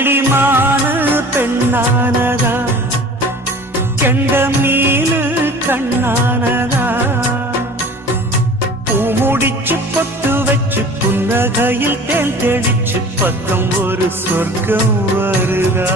புள்ளிமானு பெண்ணானதா, கெண்ட மீனு கண்ணானதா, பூ முடிச்சு பொட்டு வச்சு புன்னகையில் தேன் தெளிச்சு பக்கம் ஒரு சொர்க்கம் வருதா.